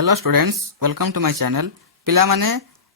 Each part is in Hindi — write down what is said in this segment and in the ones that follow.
Hello students welcome to my channel पिला माने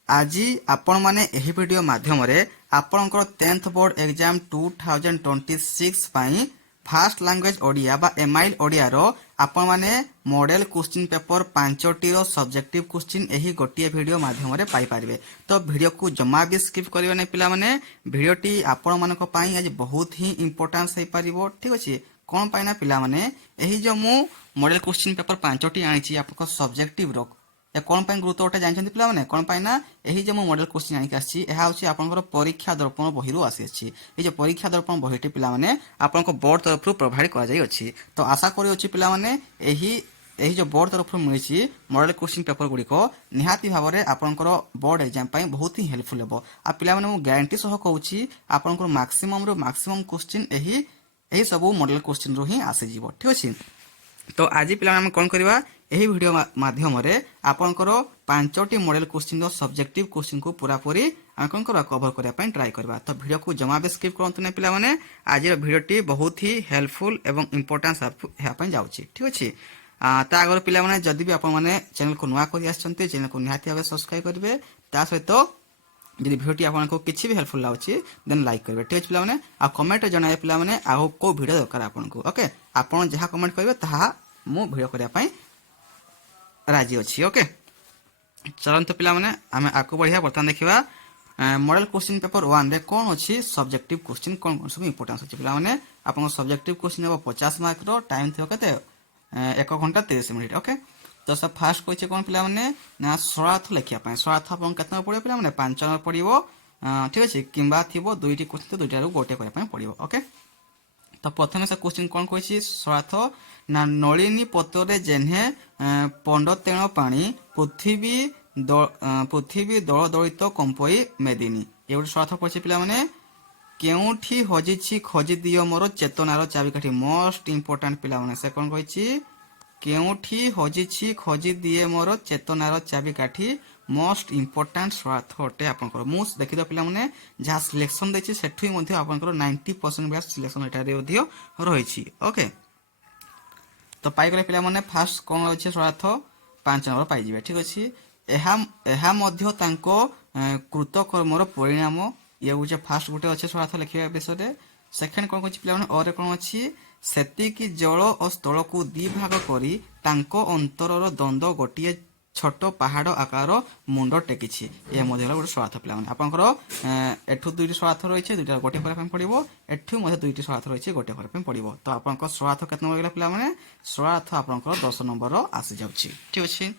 आज आपण माने एही वीडियो माध्यम रे आपनकर 10th बोर्ड एग्जाम 2026 पई फास्ट लैंग्वेज ओडिया बा एमआईएल ओडिया रो आपण माने मॉडल क्वेश्चन पेपर 5टी रो सब्जेक्टिव क्वेश्चन एही गोटिए वीडियो माध्यम रे पाई परिबे। तो वीडियो को जमा भी स्किप करिवे नै पिला माने वीडियोटी आपण मानक पई आज बहुत ही इंपोर्टेंस हे परिबो। ठीक अछि कौन पाइना पिला माने एही जो मु मॉडल क्वेश्चन पेपर 5टी आनी आपको सब्जेक्टिव रो ए कौन पाइन गुरुत्व उठा जानछन्ती पिला माने कौन पाइना एही जो मु मॉडल क्वेश्चन आनी आछि एहा होछि आपनकर परीक्षा दर्पण बही रो आसी अछि। ए जो परीक्षा दर्पण बहीटी पिला माने आपनको बोर्ड तरफ प्रोवाइड करा जाई अछि। तो आशा करि अछि पिला माने एही जो बोर्ड तरफ मिलिछि मॉडल क्वेश्चन पेपर गुडी को निहाती भाबरे आपनकर बोर्ड एग्जाम पई बहुत ही हेल्पफुल हेबो। आ पिला माने मु गारंटी सह कहूछि आपनकर मैक्सिमम क्वेश्चन एही सब मॉडल क्वेश्चन रो ही आसी जीवो। ठीक अछि तो आज पिला हम कौन करवा यही वीडियो माध्यम रे आपनकर 5टी मॉडल क्वेश्चन रो सब्जेक्टिव क्वेश्चन को पूरा पूरी हम कौन करवा कवर करया पई ट्राई करवा। तो वीडियो को जमा भी स्किप करंतु नै पिला माने आज रो वीडियोटी बहुत ही हेल्पफुल एवं इंपोर्टेंस हे पई जाउछि। ठीक अछि ता अगर पिला माने जदी भी आपन माने चैनल को नुवा करि आछन्ते चैनल को निहाती भाबे सब्सक्राइब करबे ता सहित यदि वीडियोटी आपको किसी भी हेल्पफुल लाଗୁଛି देन लाइक करेंगे। ठीक है पिला माने आ कमेंट जणाए पिला माने आ को वीडियो दरकार आपको ओके आपन जहां कमेंट करेंगे ताहा मु वीडियो करिया पई राजी अछि। ओके चलंत पिला माने हमें आको बढ़िया बर्तन देखिबा मॉडल क्वेश्चन पेपर 1 रे कोन अछि सब्जेक्टिव क्वेश्चन कोन कोन सब इंपोर्टेंस अछि पिला माने आपन सब्जेक्टिव क्वेश्चन हो 50 मार्क रो टाइम थियो कते 1 घंटा 30 मिनिट। ओके तो सब फास्ट कहै छै कोन पिला माने ना सरार्थ लेखिया पय सरार्थ आपन केतना पड़े पिला माने 5 नंबर पड़िबो। ठीक अछि किंबा थिबो दुईटी क्वेश्चन तो दुईटा रो गोटे करे पय पड़िबो। ओके तो प्रथमे से क्वेश्चन कोन कहै छै सरार्थ ना नलिनी पत्रे जेन्हे पंडतेण पानी पृथ्वी दल दलित कंपई मेदिनी ए गोटे सरार्थ कहै छै पिला माने केउठी हजिछि खोजी दियो मोर चेतनार चाबिकाठी मोस्ट इंपोर्टेंट पिला माने से कोन कहै छै केउठी हजिछि खोजी दिए मोर चेतनार चाबिकाठी मोस्ट इंपोर्टेंट स्वार्थ अटे आपनकर मु देखि दो पिला माने जहा सिलेक्शन दैछि सेठुई मध्ये आपनकर 90% बेस सिलेक्शन एटा रे मध्ये रहिछि। ओके तो पाई गले पिला माने फास्ट कोन अछि स्वार्थ 5 नंबर पाई जिवे। ठीक अछि एहा मध्ये तांको कृतकर्मर परिणाम ये बुझे फास्ट गुटे अछि स्वार्थ लिखिबा विषय सेकेंड कोन कहछि पिला माने और कोन अछि सेति कि जल और स्थल को दि भाग करी तांको अंतरर द्वंद्व गोटिए छोट पहाड़ आकार मुंड टेकिछि ए मध्ये गोटे स्वार्थ पिला माने आपनकर एठु दुईटी स्वार्थ रहिছে दुईटा गोटे करे पय पड़िबो एठु मध्ये दुईटी स्वार्थ रहिছে गोटे करे पय पड़िबो। तो आपनकर स्वार्थ केतना होइला पिला माने स्वार्थ आपनकर 10 नंबर रो आसी जाउछि। ठीक अछि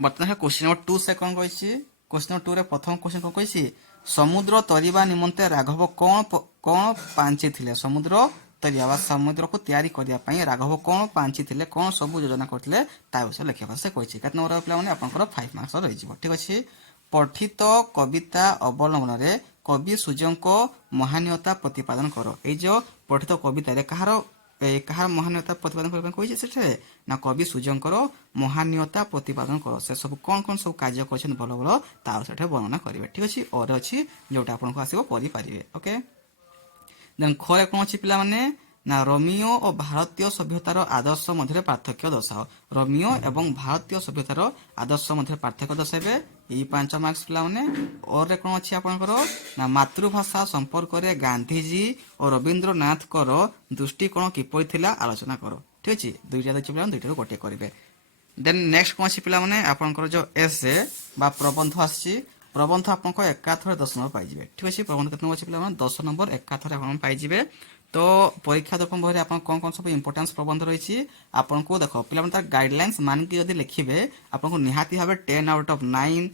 बर्तमान क्वेश्चन नंबर 2 से कोन कहछि क्वेश्चन नंबर 2 रे प्रथम क्वेश्चन कोन कहछि समुद्र तरिबा निमंते राघव कोन पांची थिले समुद्र तरिया समुद्र को तैयारी करिया पई राघव कोन पांची थिले कोन सब योजना करथिले ता विषय लिखिबा से कहछि केतना नंबर पिला माने आपनकर 5 मार्क्स रहि जिवो। ठीक अछि पठित कविता अवलंबन रे कवि सूर्यको महानीयता प्रतिपादन करो ए जो पठित कविता रे कहार महानीयता प्रतिपादन करबे कहछि सेठे ना कवि सूर्यकर महानीयता प्रतिपादन करो से सब कोन कोन सब कार्य करछन भलो भलो तार सेठे वर्णना करिवे। ठीक अछि और अछि जोटा आपनको आसीबो पढि पारिवे। ओके देन खोरे कोन अछि पिला माने ना रोमियो और भारतीय सभ्यतार आदर्श मध्य पार्थक्य दर्शाओ रोमियो एवं भारतीय सभ्यतार आदर्श मध्य पार्थक्य दर्शाइबे ई 5 मार्क्स पिला माने और रे कोन अछि आपनकर ना मातृभाषा संपर्क रे गांधीजी और रविंद्रनाथ कर दृष्टिकोण किपरि थिला आलोचना करो। ठीक अछि दुईटा देखि पिला दुईटा गोटे करिवे। देन नेक्स्ट कोन अछि पिला माने आपनकर जो एसे बा प्रबंध आछि प्रबंध आपनको एकाथरे 10 नंबर पाई जिवे। ठीक अछि प्रबंध केतना अछि पिला माने 10 नंबर एकाथरे आपन पाई जिवे। तो परीक्षा दर्पण बहरे आपन कोन कोन सब इंपोर्टेंस प्रबंध रहिछि आपनको देखो पिला माने तार गाइडलाइंस मान के यदि लिखिबे आपनको निहाती भाबे 10 आउट ऑफ 9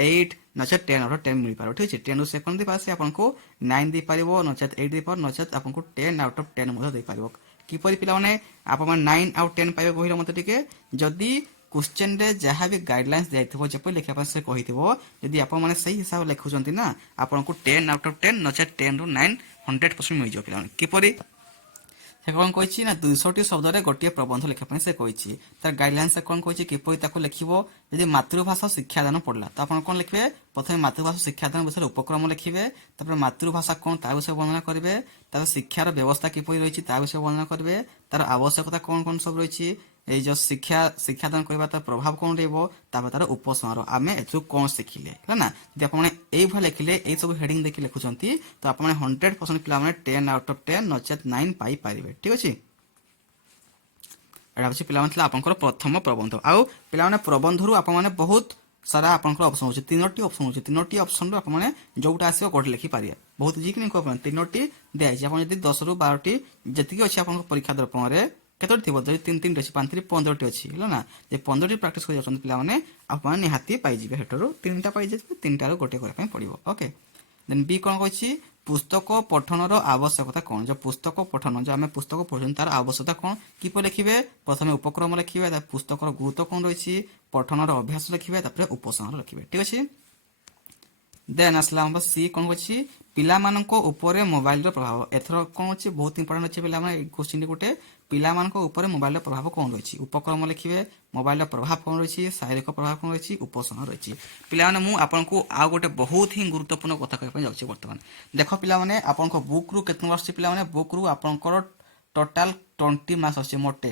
8 नचेत 10 आउट ऑफ 10 मिल पारो। ठीक अछि 10 से कोन दे पासे आपनको 9 दे पारिबो नचेत 8 दे पार नचेत आपनको 10 आउट ऑफ 10 मधे दे पारिबो किपरि पिला माने आपन 9 आउट 10 पाइबे बहिरो मते टिके जदी क्वेश्चन रे जहां भी गाइडलाइंस जाइथिबो जेपे लिखा पासे कहिथिबो यदि आपन माने सही हिसाब लिखुचंती ना आपनको 10 आउट ऑफ 10 नचेत 10 रु 9 100% मिल जो पिला किपरि से कोन कहिछि ना 200 टी शब्द रे गोटिए प्रबंध लिखा पय से कहिछि तार गाइडलाइंस से कोन कहिछि किपरि ताको लिखिबो यदि मातृभाषा शिक्षादान पडला त आपन कोन लिखबे प्रथमे मातृभाषा शिक्षादान विषय उपक्रम लिखिबे तापर मातृभाषा कोन ता विषय वर्णना करिवे तार शिक्षार व्यवस्था किपरि रहिछि ता विषय वर्णना करिवे तार आवश्यकता कोन कोन सब रहिछि এই যে শিক্ষাদান করা তার প্রভাব কোণ রহব, তারপরে তার উপসংহার আমি এথু কোণ শিখিলে হল না। যদি আপনার এইভাবে লিখিলে এইসব হেডিং দেখি লিখুচ্ছেন তো আপনার 100% পিলা 10 আউট অফ 10 নচেত 9 পাইপারে। ঠিক আছে, এটা হচ্ছে পিলা আপনার প্রথম প্রবন্ধ। আউ পিলা প্রবন্ধর আপনার বহুত সারা আপনার অপসন হচ্ছে, 3টি অপসন হচ্ছে, 3টি অপসন আপনার যেটা আসবে গোটে লিখিপারে। বহুত ইজি কি না, 3টি দিয়েছে। আপনার যদি 10 ରୁ 12টি যেতিকি অছে আপনার পরীক্ষা দর্পণে কেতোটি থিব, যদি 3-3টি আছে 5 × 15টি আছে হল না। যে 15টি প্রাক্টিস করে যাচ্ছেন পিলা আপনার নিহাতি পাইଯିবে, সেটার 3টা পাইଯିবে, 3টার গোটে করা পড়ব। ওকে, দেন বি কোণ কইছি, পুস্তক পঠনর আবশ্যকতা কোণ। যে পুস্তক পঠন, যে আমি পুস্তক পড়ুন তার আবশ্যকতা কোণ কিপর লিখবে, প্রথমে উপক্রম লিখবে, তারপরে পুস্তকর গুরুত্ব কোণ রয়েছে, পঠনর অভ্যাস লিখবে, তারপরে উপসংহার লিখবে। ঠিক আছে, দেন আসলা আমরা সি কোণ করছি, পিলাମାନଙ୍କ উপরে মোবাইলর প্রভাব। এথর কোণ হচ্ছে বহুত ইম্পর্টান্ট হচ্ছে পিলা এই কোশ্চিনটি গোটে, পিলাମାନଙ୍କ উপরে মোবাইলর প্রভাব কোণ রয়েছে, উপক্রম লিখবে, মোবাইলর প্রভাব কোণ রয়েছে, শারীরিক প্রভাব কোণ রয়েছে, উপসংহার রয়েছে। পিলাମାନେ ମୁଁ ଆପଣଙ୍କୁ ଆଉ ଗୋଟେ ବହୁତ ହିଁ ଗୁରୁତ୍ୱପୂର୍ଣ୍ଣ କଥା କହିବା ପାଇଁ ଯାଉଛି ବର୍ତ୍ତମାନ। ଦେଖ ପିଲାମାନେ, ଆପଣଙ୍କ ବୁକ୍ରୁ କେତେ ନମ୍ବର ଆସୁଛି ପିଲାମାନେ, ବୁକ୍ରୁ ଆପଣଙ୍କର ଟୋଟାଲ 20 ମାର୍କ ଆସୁଛି ମୋଟେ।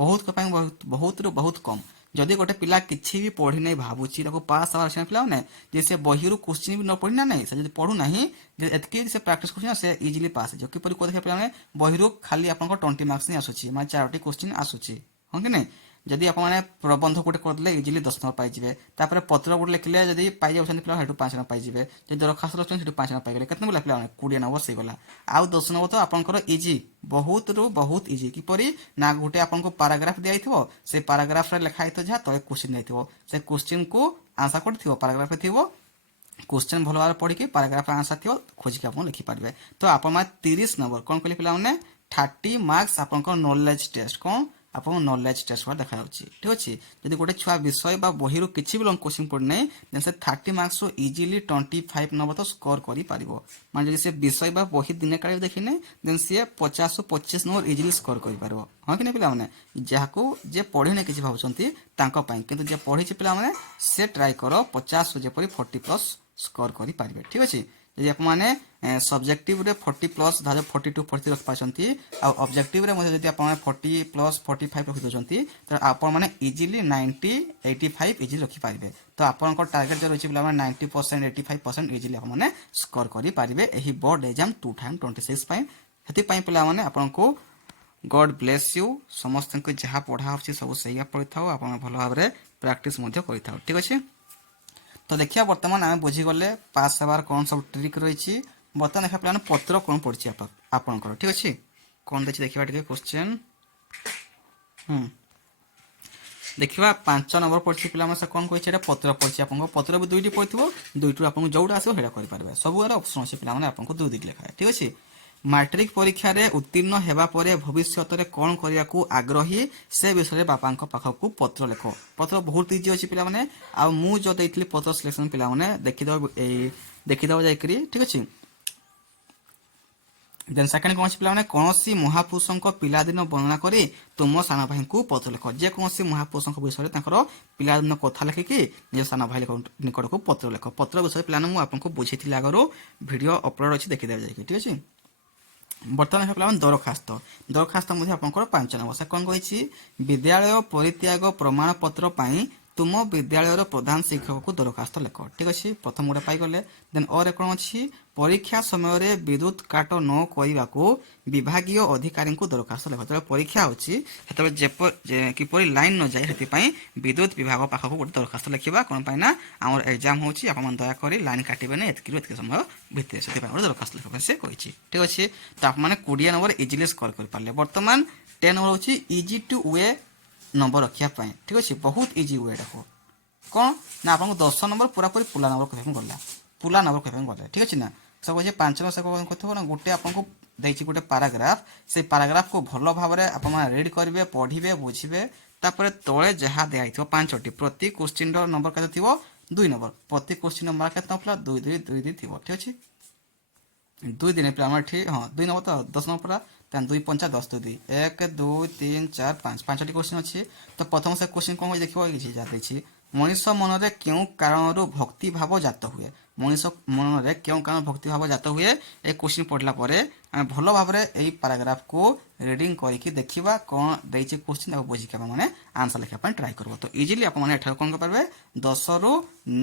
ବହୁତ ପାଇଁ ବହୁତରୁ ବହୁତ କମ୍। ଯଦି ଗୋଟେ ପିଲା କିଛି ବି ପଢି ନାହିଁ ଭାବୁଛି ତାକୁ ପାସ୍ ହେବାର ଅଛି ନା ପିଲାମାନେ, ଯେ ସେ ବହିରୁ କୋଶ୍ଚିନ୍ ବି ନ ପଢି ନା ନାହିଁ, ସେ ଯଦି ପଢୁନାହିଁ, ଏତିକି ସେ ପ୍ରାକ୍ଟିସ୍ କରୁଛି ନା, ସେ ଇଜିଲି ପାସ୍ ହେଇଯିବ। କିପରି କହୁଥିବା ପିଲାମାନେ, ବହିରୁ ଖାଲି ଆପଣଙ୍କ 20 ମାର୍କସ୍ ହିଁ ଆସୁଛି, ମାନେ 4ଟି କୋଶ୍ଚିନ୍ ଆସୁଛି, ହଁ କି ନାହିଁ। ଯଦି ଆପଣମାନେ ପ୍ରବନ୍ଧ ଗୋଟେ କରିଦେଲେ ଇଜିଲି 10 ନମ୍ବର ପାଇଯିବେ, ତାପରେ ପତ୍ର ଗୋଟେ ଲେଖିଲେ ଯଦି ପାଇଯାଉଛନ୍ତି ପିଲା ସେଠୁ 5 ନମ୍ବର ପାଇଯିବେ, ଯଦି ଦରଖାସ୍ତ ରଖୁଛନ୍ତି ସେଠୁ 5 ନମ୍ବର ପାଇଗଲେ, କେତେ ନମ୍ବର ପିଲାମାନେ 20 ନମ୍ବର ହେଇଗଲା। ଆଉ 10 ନମ୍ବର ତ ଆପଣଙ୍କର ଇଜି, ବହୁତରୁ ବହୁତ ଇଜି। କିପରି ନା, ଗୋଟେ ଆପଣଙ୍କୁ ପାରାଗ୍ରାଫ ଦିଆଯାଇଥିବ, ସେ ପାରାଗ୍ରାଫରେ ଲେଖା ହେଇଥିବ ଯାହା ତଳେ କୋଶ୍ଚିନ୍ ଦେଇଥିବ, ସେ କୋଶ୍ଚିନ୍କୁ ଆନ୍ସର କୋଉଠି ଥିବ, ପାରାଗ୍ରାଫରେ ଥିବ। क्वेश्चन भल भाव पढ़ी पाराग्राफ आंसर थी खोजिक आप लिखिपारे। तो आप 30 नंबर कौन कहले पिला 30 मार्क्स आप नॉलेज टेस्ट कौन आप नॉलेज टेस्ट देखा ठीक अच्छे। जब गोटे छुआ विषय बही किसी भी लंग क्वेश्चन पढ़ना देन से 30 मार्क्स इजिली 25 नंबर तो स्कोर कर मान जब से विषय बही दिन काल देखने देन सी 50 ରୁ 25 नंबर इजिली स्कोर कर हाँ कि पिला जहाँ जे पढ़ी किसी भावुंट कि जे पढ़ी पिला से ट्राए कर 50 जपरी 40+ स्कोर कर पारे। ठीक अच्छे, जदि आपने सब्जेक्टिव 40+ धार 42 40 रखी पार्टी ऑब्जेक्टिव 40+ 45 रखी दौरान तो आपने इजिली 90 85 इजिली रखिपारे। तो आप टार्गेट जो रही है 90% 85% इजिली आपने स्कोर करेंगे यही बोर्ड एग्जाम 2026 से पे आपको गॉड ब्लेस यू समस्त को जहाँ पढ़ा सब सही पढ़ी था आप भल भाव प्रैक्टिस कर। ठीक अच्छे, तो देखिए बर्तमान आम बुझीगले पास हबार कौन सब ट्रिक रही। बर्तमान देखा पे पत्र कौन पड़ी आपंकर। ठीक अच्छे, कौन देखिए देखा क्वेश्चन देखा 5 नंबर पड़ी पे से कौन कही पत्र पड़ी आप पत्र भी 2टी पड़ो 2टू आपको जोटा आसो करेंगे सब ऑप्शन अच्छे पे आपको 2 लिखा है। ठीक अच्छे, मैट्रिक परीक्षा रे उत्तीर्ण हेबा परे भविष्यत रे कौन करिया को आग्रही से विषय बापा पाखक पत्र लेख। पत्र बहुत इजी अच्छी पिला माने आ मु जो देइतली पत्र सिलेक्शन पिला माने देखिदब जाइकरी। ठीक अच्छे, देन सेकेंड कौन पिला कौन महापुरुषों पिलादिन वर्णना करी तुम सान भाई को पत्र लेख। जेकोसी महापुरुषों विषय पिलादिन कथा लिखिकी निज सान भाई निकट को पत्र लेख। पत्र विषय पे आपको बुझी आगर वीडियो अपलोड अच्छी देखिदे जाइए। ठीक अच्छे, बर्तमान पे दरखास्त दरखास्त आपंकर 5 नंबर से कौन कही विद्यालय परित्याग प्रमाण पत्र तुम विद्यालय प्रधान शिक्षक को दरखास्त लेख। ठीक अच्छे, प्रथम गोटे पाईगले देन और कौन अच्छी परीक्षा समय विद्युत काट न करने को विभागीय अधिकारी को दरखास्त लेख। जो परीक्षा होची किपरि लाइन न जाए से विद्युत विभाग पाखक गोटे दरखास्त लिखा कौन पाइना आम एग्जाम होची आप दयाक लाइन काटबे एत समय भितर से दरखास्त लिखा से कही। ठीक अच्छे, तो आप 20 नंबर इजिली स्कोर कर पारे। बर्तमान 10 नंबर होची इजी टू वे नंबर रखापी। ठीक अच्छे, बहुत इजी वे देखो कौन ना आपको 10 नंबर पूरा पूरी पुला नंबर कहते गला पुला नंबर कहते गला। ठीक अच्छे ना, सब अच्छे 5 नंबर से कौन कहते ना गोटे आपको देखिए गोटे पाराग्राफ से पाराग्राफ को भल भाव में आप रीड करेंगे पढ़े बुझे तापर तले जहाँ दिखाई 5टी प्रति क्वेश्चन नंबर के 2 नंबर प्रति क्वेश्चन नंबर के 2 2 2 2 ठीक अच्छे 2 दिन पे हाँ 2 नंबर तो 10 नंबर पूरा 2 5 10 2 2 1 2 3 4 5 5टी क्वेश्चन अच्छे। तो प्रथम से क्वेश्चन कौन देखिए मनीष मनरे क्यों कारण भक्ति भाव जात हुए। मनीष मनरे क्यों कारण भक्ति भाव जात हुए ए क्वेश्चन पढ़ला आम भल भाव में यही पाराग्राफ को ରିଡିଂ କରିକି ଦେଖିବା କ'ଣ ଦେଇଛି କ୍ୱେଶ୍ଚିନ୍ ଆଉ ବୁଝିକି ଆପଣମାନେ ଆନ୍ସର ଲେଖିବା ପାଇଁ ଟ୍ରାଏ କରିବ। ତ ଇଜିଲି ଆପଣମାନେ ଏଠାରେ କ'ଣ କରିପାରିବେ 10ରୁ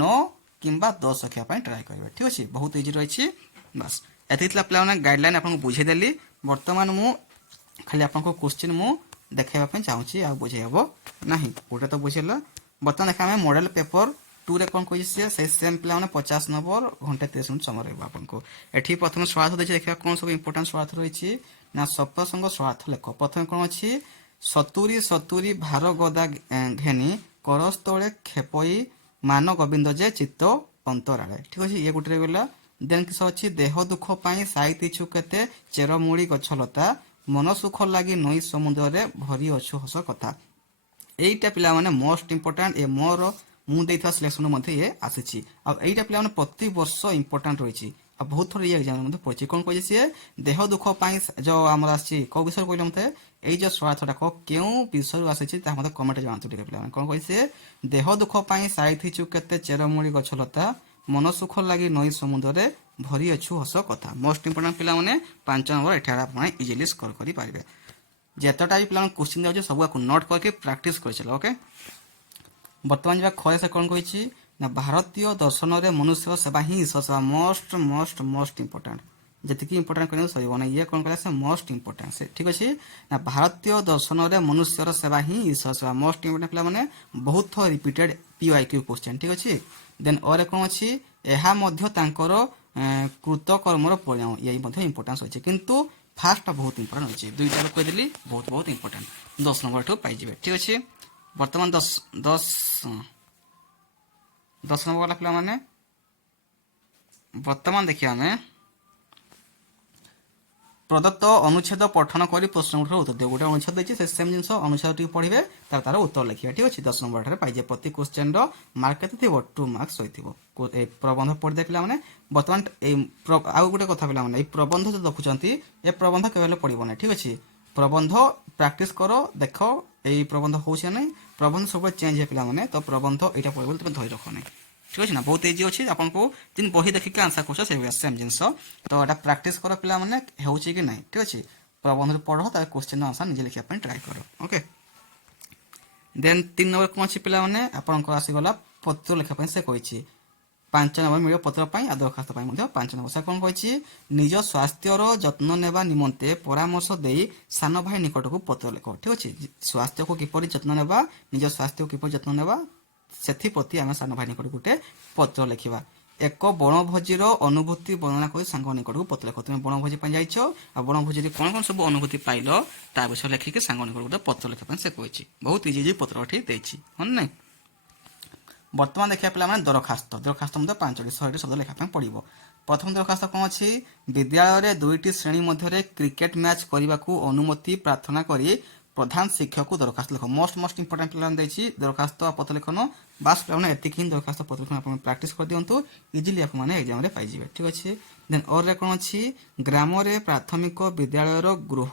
9 କିମ୍ବା 10 ଲେଖିବା ପାଇଁ ଟ୍ରାଏ କରିବେ। ଠିକ୍ ଅଛି, ବହୁତ ଇଜି ରହିଛି। ବାସ୍ ଏତିକି ଥିଲା ପିଲାମାନେ, ଗାଇଡଲାଇନ୍ ଆପଣଙ୍କୁ ବୁଝେଇଦେଲି। ବର୍ତ୍ତମାନ ମୁଁ ଖାଲି ଆପଣଙ୍କ କ୍ୱେଶ୍ଚିନ୍ ମୁଁ ଦେଖାଇବା ପାଇଁ ଚାହୁଁଛି, ଆଉ ବୁଝେଇ ହେବ ନାହିଁ। ଗୋଟେ ତ ବୁଝିଲା। ବର୍ତ୍ତମାନ ଦେଖିବା ଆମେ ମଡେଲ ପେପର 2ରେ କ'ଣ କହିଛି ସିଏ, ସେଇ ସେମ୍ ପିଲାମାନେ 50 ନମ୍ବର ଘଣ୍ଟେ 30 ମିନିଟ୍ ସମୟ ରହିବ ଆପଣଙ୍କୁ। ଏଠି ପ୍ରଥମେ ସ୍ୱାର୍ଥ ଦେଇଛି, ଦେଖିବା କ'ଣ ସବୁ ଇମ୍ପୋର୍ଟାଣ୍ଟ ସ୍ୱାର୍ଥ ରହିଛି ନା ସପ୍ତସଙ୍ଗ ସ୍ୱାର୍ଥ ଲେଖ। ପ୍ରଥମେ କ'ଣ ଅଛି, 70 ଭାର ଗଦା ଘେନି କରସ୍ତଳେ ଖେପଇ ମାନ ଗୋବିନ୍ଦ ଯେ ଚିତ୍ତ ଅନ୍ତରାଳେ। ଠିକ୍ ଅଛି, ଇଏ ଗୋଟେ ଗଲା। ଦେନ୍ କିସ ଅଛି, ଦେହ ଦୁଃଖ ପାଇଁ ସାଇତିଛୁ କେତେ ଚେରମୂଳି ଗଛଲତା ମନ ସୁଖ ଲାଗି ନଈ ସମୁଦ୍ରରେ ଭରି ଅଛୁ ହସ କଥା। এইটা ପିଲାମାନେ ମୋଷ୍ଟ ଇମ୍ପୋର୍ଟାଣ୍ଟ, ଏ ମୋର ମୁଁ ଦେଇଥିବା ସିଲେକ୍ସନ ମଧ୍ୟ ଇଏ ଆସିଛି। ଆଉ ଏଇଟା ପିଲାମାନେ ପ୍ରତି ବର୍ଷ ଇମ୍ପୋର୍ଟାଣ୍ଟ ରହିଛି, ଆଉ ବହୁତ ଥର ଇଏ ଏକ୍ଜାମ ମଧ୍ୟ ପଡ଼ିଛି। କ'ଣ କହିଛି ସିଏ, ଦେହ ଦୁଃଖ ପାଇଁ ଯେଉଁ ଆମର ଆସିଛି କେଉଁ ବିଷୟରେ କହିଲେ ମୋତେ, ଏଇ ଯେଉଁ ସ୍ୱାର୍ଥଟା କେଉଁ ବିଷୟରୁ ଆସିଛି ତାହା ମୋତେ କମେଣ୍ଟରେ ଜଣାନ୍ତୁ ଟିକେ ପିଲାମାନେ। କ'ଣ କହିଛି ସିଏ, ଦେହ ଦୁଃଖ ପାଇଁ ସାଇଥିଛୁ କେତେ ଚେରମୂଳି ଗଛଲତା ମନ ସୁଖ ଲାଗି ନଈ ସମୁଦ୍ରରେ ଭରି ଅଛୁ ହସ କଥା। ମୋଷ୍ଟ ଇମ୍ପୋର୍ଟାଣ୍ଟ ପିଲାମାନେ 5 ନମ୍ବର ଏଠାରେ ଆପଣ ଇଜିଲି ସ୍କୋର କରିପାରିବେ। ଯେତେଟା ବି ପିଲାଙ୍କୁ କ୍ୱେଶ୍ଚିନ୍ ଯାଉଛି ସବୁକୁ ନୋଟ୍ କରିକି ପ୍ରାକ୍ଟିସ୍ କରିଚାଲ। ଓକେ, ବର୍ତ୍ତମାନ ଯିବା ଖରେ। ସେ କ'ଣ କହିଛି ନା ଭାରତୀୟ ଦର୍ଶନରେ ମନୁଷ୍ୟର ସେବା ହିଁ ଈଶ୍ୱର ସେବା। ମୋଷ୍ଟ ଇମ୍ପୋର୍ଟାଣ୍ଟ, ଯେତିକି ଇମ୍ପୋର୍ଟାଣ୍ଟ କରିବାକୁ ସରିବ ନା, ଇଏ କ'ଣ କହିଲା ସେ ମୋଷ୍ଟ ଇମ୍ପୋର୍ଟାଣ୍ଟ। ସେ ଠିକ୍ ଅଛି ନା, ଭାରତୀୟ ଦର୍ଶନରେ ମନୁଷ୍ୟର ସେବା ହିଁ ଈଶ୍ୱର ସେବା। ମୋଷ୍ଟ ଇମ୍ପୋର୍ଟାଣ୍ଟ ପିଲାମାନେ ବହୁତ ଥର ରିପିଟେଡ୍ PYQ କ୍ୱେଶ୍ଚିନ୍। ଠିକ୍ ଅଛି। ଦେନ୍ ଅରେ କ'ଣ ଅଛି, ଏହା ମଧ୍ୟ ତାଙ୍କର କୃତକର୍ମର ପରିଣାମ। ଏଇ ମଧ୍ୟ ଇମ୍ପୋର୍ଟାନ୍ସ ଅଛି, କିନ୍ତୁ ଫାର୍ଷ୍ଟଟା ବହୁତ ଇମ୍ପୋର୍ଟାଣ୍ଟ ଅଛି। ଦୁଇଟା କହିଦେଲି ବହୁତ ଇମ୍ପୋର୍ଟାଣ୍ଟ, 10 ନମ୍ବର ଠୁ ପାଇଯିବେ। ଠିକ୍ ଅଛି, ବର୍ତ୍ତମାନ 10 ନମ୍ବର ଗଲା ପିଲାମାନେ। ବର୍ତ୍ତମାନ ଦେଖିବା ଆମେ ପ୍ରଦତ୍ତ ଅନୁଚ୍ଛେଦ ପଠନ କରି ପ୍ରଶ୍ନଗୁଡ଼ିକର ଉତ୍ତର ଦିଅ। ଗୋଟେ ଅନୁଚ୍ଛେଦ ଦେଇଛି, ସେ ସେମ୍ ଜିନିଷ ଅନୁଚ୍ଛେଦ ଟିକେ ପଢ଼ିବେ, ତାର ଉତ୍ତର ଲେଖିବେ। ଠିକ୍ ଅଛି, 10 ନମ୍ବର ଠାରେ ପାଇଯିବେ। ପ୍ରତି କ୍ୱେଶ୍ଚିନ୍ର ମାର୍କ କେତେ ଥିବ, 2 ମାର୍କସ୍ ରହିଥିବ। ଏ ପ୍ରବନ୍ଧ ପଢ଼ିଦେବେ ପିଲାମାନେ। ବର୍ତ୍ତମାନ ଏଇ ଆଉ ଗୋଟେ କଥା ପିଲାମାନେ, ଏଇ ପ୍ରବନ୍ଧ ଯଦି ଦେଖୁଛନ୍ତି, ଏ ପ୍ରବନ୍ଧ କେବେ ହେଲେ ପଡ଼ିବ ନାହିଁ। ଠିକ୍ ଅଛି, ପ୍ରବନ୍ଧ ପ୍ରାକ୍ଟିସ୍ କର, ଦେଖ ଏଇ ପ୍ରବନ୍ଧ ହେଉଛି ନା ନାହିଁ। ପ୍ରବନ୍ଧ ସବୁବେଳେ ଚେଞ୍ଜ ହୁଏ ପିଲାମାନେ, ତ ପ୍ରବନ୍ଧ ଏଇଟା ପଡ଼ିବ ବୋଲି ତୁମେ ଧରି ରଖ ନାହିଁ। ଠିକ୍ ଅଛି ନା, ବହୁତ ଇଜି ଅଛି। ଆପଣଙ୍କୁ ଯେମିତି ବହି ଦେଖିକି ଆନ୍ସର କରୁଛ ସେଇଭଳିଆ ସେମ୍ ଜିନିଷ। ତ ଏଇଟା ପ୍ରାକ୍ଟିସ୍ କର ପିଲାମାନେ, ହେଉଛି କି ନାହିଁ। ଠିକ୍ ଅଛି, ପ୍ରବନ୍ଧରେ ପଢ଼, ତାର କ୍ୱେଶ୍ଚିନ୍ର ଆନ୍ସର ନିଜେ ଲେଖିବା ପାଇଁ ଟ୍ରାଏ କର। ଓକେ, ଦେନ୍ 3 ନମ୍ବର କ'ଣ ଅଛି ପିଲାମାନେ, ଆପଣଙ୍କର ଆସିଗଲା ପତ୍ର ଲେଖିବା ପାଇଁ। ସେ କହିଛି 5 ନମ୍ବର ମିଳିବ ପତ୍ର ପାଇଁ, ଆଉ ଦରଖାସ୍ତ ପାଇଁ ମଧ୍ୟ 5 ନମ୍ବର। ସେ କ'ଣ କହିଛି, ନିଜ ସ୍ୱାସ୍ଥ୍ୟର ଯତ୍ନ ନେବା ନିମନ୍ତେ ପରାମର୍ଶ ଦେଇ ସାନ ଭାଇ ନିକଟକୁ ପତ୍ର ଲେଖ। ଠିକ୍ ଅଛି, ସ୍ୱାସ୍ଥ୍ୟକୁ କିପରି ଯତ୍ନ ନେବା, ନିଜ ସ୍ୱାସ୍ଥ୍ୟକୁ କିପରି ଯତ୍ନ ନେବା, ସେଥିପ୍ରତି ଆମେ ସାନ ଭାଇ ନିକଟକୁ ଗୋଟେ ପତ୍ର ଲେଖିବା। ଏକ ବଣଭୋଜିର ଅନୁଭୂତି ବର୍ଣ୍ଣନା କରି ସାଙ୍ଗ ନିକଟକୁ ପତ୍ର ଲେଖ। ତୁମେ ବଣଭୋଜି ପାଇଁ ଯାଇଛ, ଆଉ ବଣଭୋଜିରେ କ'ଣ କ'ଣ ସବୁ ଅନୁଭୂତି ପାଇଲ ତା ବିଷୟରେ ଲେଖିକି ସାଙ୍ଗ ନିକଟକୁ ଗୋଟେ ପତ୍ର ଲେଖିବା ପାଇଁ ସେ କହିଛି। ବହୁତ ଇଜି ପତ୍ର ଏଠି ଦେଇଛି, ହଁ ନାହିଁ। ବର୍ତ୍ତମାନ ଦେଖିବା ପିଲାମାନେ ଦରଖାସ୍ତ ମଧ୍ୟ 5ଟି 100ଟି ଶବ୍ଦ ଲେଖିବା ପାଇଁ ପଡ଼ିବ। ପ୍ରଥମ ଦରଖାସ୍ତ କ'ଣ ଅଛି, ବିଦ୍ୟାଳୟରେ 2ଟି ଶ୍ରେଣୀ ମଧ୍ୟରେ କ୍ରିକେଟ ମ୍ୟାଚ୍ କରିବାକୁ ଅନୁମତି ପ୍ରାର୍ଥନା କରି ପ୍ରଧାନ ଶିକ୍ଷକକୁ ଦରଖାସ୍ତ ଲେଖ। ମୋଷ୍ଟ ଇମ୍ପୋର୍ଟାଣ୍ଟ ପିଲାମାନେ ଦେଇଛି ଦରଖାସ୍ତ ପତ୍ର ଲେଖନ। ବାସ୍ ପିଲାମାନେ ଏତିକି ହିଁ ଦରଖାସ୍ତ ପତ୍ର ଲେଖନ ଆପଣ ପ୍ରାକ୍ଟିସ୍ କରିଦିଅନ୍ତୁ, ଇଜିଲି ଆପଣମାନେ ଏକ୍ଜାମରେ ପାଇଯିବେ। ଠିକ୍ ଅଛି, ଦେନ୍ ଅର୍ରେ କ'ଣ ଅଛି, ଗ୍ରାମରେ ପ୍ରାଥମିକ ବିଦ୍ୟାଳୟର ଗୃହ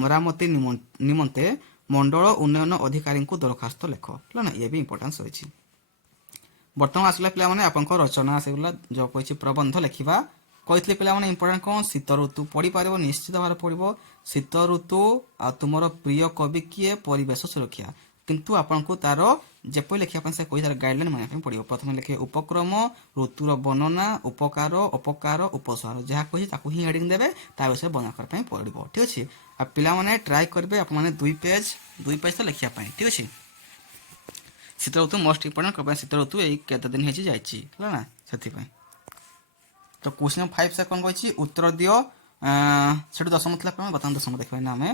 ମରାମତି ନିମନ୍ତେ ମଣ୍ଡଳ ଉନ୍ନୟନ ଅଧିକାରୀଙ୍କୁ ଦରଖାସ୍ତ ଲେଖ। ହେଲା ନା, ଇଏ ବି ଇମ୍ପୋର୍ଟାନ୍ସ ରହିଛି। ବର୍ତ୍ତମାନ ଆସିଲା ପିଲାମାନେ ଆପଣଙ୍କ ରଚନା, ସେଗୁଲା ଯେଉଁ କହିଛି ପ୍ରବନ୍ଧ ଲେଖିବା କହିଥିଲେ ପିଲାମାନେ। ଇମ୍ପୋର୍ଟାଣ୍ଟ କ'ଣ, ଶୀତ ଋତୁ ପଢ଼ିପାରିବ, ନିଶ୍ଚିତ ଭାବରେ ପଢ଼ିବ। ଶୀତ ଋତୁ ଆଉ ତୁମର ପ୍ରିୟ କବି କିଏ, ପରିବେଶ ସୁରକ୍ଷା। କିନ୍ତୁ ଆପଣଙ୍କୁ ତାର ଯେପରି ଲେଖିବା ପାଇଁ ସେ କହି ତାର ଗାଇଡଲାଇନ୍ ମାନିବା ପାଇଁ ପଡ଼ିବ। ପ୍ରଥମେ ଲେଖିବେ ଉପକ୍ରମ, ଋତୁର ବର୍ଣ୍ଣନା, ଉପକାର, ଅପକାର, ଉପସଂହାର। ଯାହା କହିଛି ତାକୁ ହିଁ ହେଡ଼ିଂ ଦେବେ, ତା ବିଷୟରେ ବର୍ଣ୍ଣନା କରିବା ପାଇଁ ପଡ଼ିବ। ଠିକ୍ ଅଛି, ଆଉ ପିଲାମାନେ ଟ୍ରାଏ କରିବେ ଆପଣମାନେ 2 ପେଜ୍ ତ ଲେଖିବା ପାଇଁ। ଠିକ୍ ଅଛି, ଶୀତ ଋତୁ ମୋଷ୍ଟ ଇମ୍ପୋର୍ଟାଣ୍ଟ। କ'ଣ ପାଇଁ, ଶୀତ ଋତୁ ଏଇ କେତେ ଦିନ ହେଇଛି ଯାଇଛି, ହେଲା ନା, ସେଥିପାଇଁ। ତ କ୍ୱେଶ୍ଚିନ୍ 5 ସେ କ'ଣ କହିଛି, ଉତ୍ତର ଦିଅ। ସେଠୁ 10 ଥିଲା ପିଲାମାନେ, ବର୍ତ୍ତମାନ 10 ଦେଖିବା ନା ଆମେ।